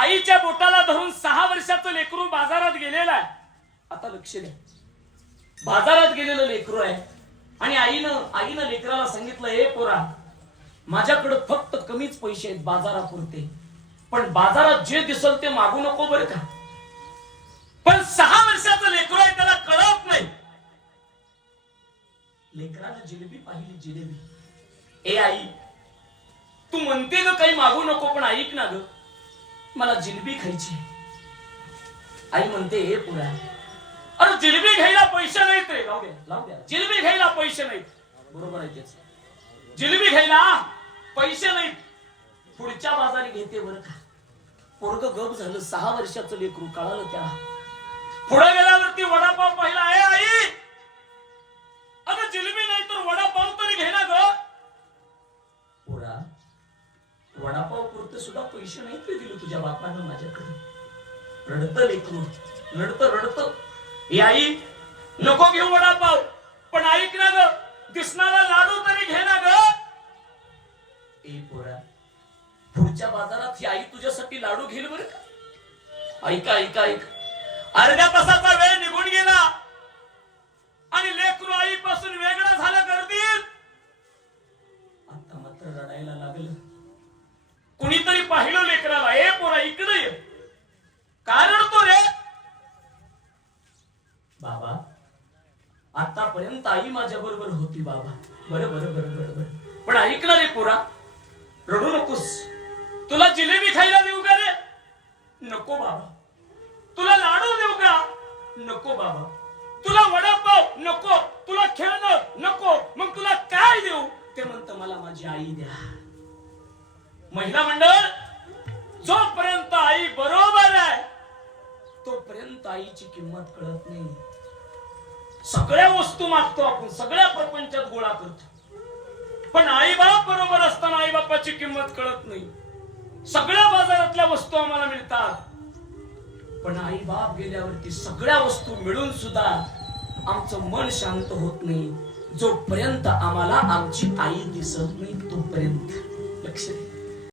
आईच्या बोटाला धरून 6 वर्षाचं लेकरू बाजारात गेलेलं आहे. आता लक्ष द्या, बाजारात गेलेलं लेकरू आहे आणि आईनं लेकराला सांगितलं, हे पोरा, माझ्याकडे फक्त कमीच पैसे आहेत बाजारापुरते, पण बाजारात जे दिसल ते मागू नको बरं का. पण 6 वर्षाचं लेकरू आहे, त्याला कळत नाही. लेकरानं जिलेबी पाहिली, जिलेबी. ए आई, तू म्हणते ग काही मागू नको, पण ऐक ना ग, मला जिलेबी खायची. आई म्हणते, हे पोरा, अरे जिलेबी घ्यायला पैसे नाहीत रे. लावू द्या, जिलेबी घ्यायला पैसे नाहीत. बरोबर आहे त्याच, जिलेबी घ्यायला पैसे नाहीत, पुढच्या बाजारी घेते बरं का. पोरग गप झालं. 6 वर्षाचं लेकरू, कळालं त्याला. पुढे गेल्यावरती वडापाव पाहिला. ए आई, अगं जिलेबी नाही तर वडापाव तरी घे ना ग. पोरा, वडापाव पुरते सुद्धा पैसे नाहीत रे दिले तुझ्या बापानं माझ्याकडे. रडतं लेकरू, रडतं. ए आई, नको घेऊ वडापाव, पण ऐक ना ग, दिसणारा लाडू तरी घे ना ग. ए पोरा, पुढच्या बाजारात ही आई तुझ्यासाठी लाडू घेईल बरं का. ऐक. अर्ध्या तासाचा वेळ निघून गेला आणि लेकरू आईपासून वेगळं झालं गर्दीत. आता मात्र रडायला लागलं. कुणीतरी पाहिलं लेकराला, ए पोरा इकडे ये, का रडतो रे. बाबा, आतापर्यंत आई माझ्या बरोबर होती बाबा. बरं, पण ऐक ना रे पोरा, रडू नकोस. तुला जिलेबी खायला देऊ का रे. नको बाबा. तुला लाडू देऊ का. नको बाबा. तुला वडापाव नको, तुला खेळणं नको, मग तुला काय देऊ. ते म्हणतं, मला माझी आई द्या. महिला मंडळ, जोपर्यंत आई बरोबर आहे तोपर्यंत आईची किंमत कळत नाही. सगळ्या वस्तू मागतो आपण, सगळ्या प्रपंचात गोळा करतो, पण आई बाप बरोबर असताना आई बापाची किंमत कळत नाही. सगळ्या बाजारातल्या वस्तू आम्हाला मिळतात, पण आई बाप गेल्यावरती सगळ्या वस्तू मिळून सुद्धा आमचं मन शांत होत नाही. जोपर्यंत आम्हाला आमची आई दिसत नाही तोपर्यंत. लक्ष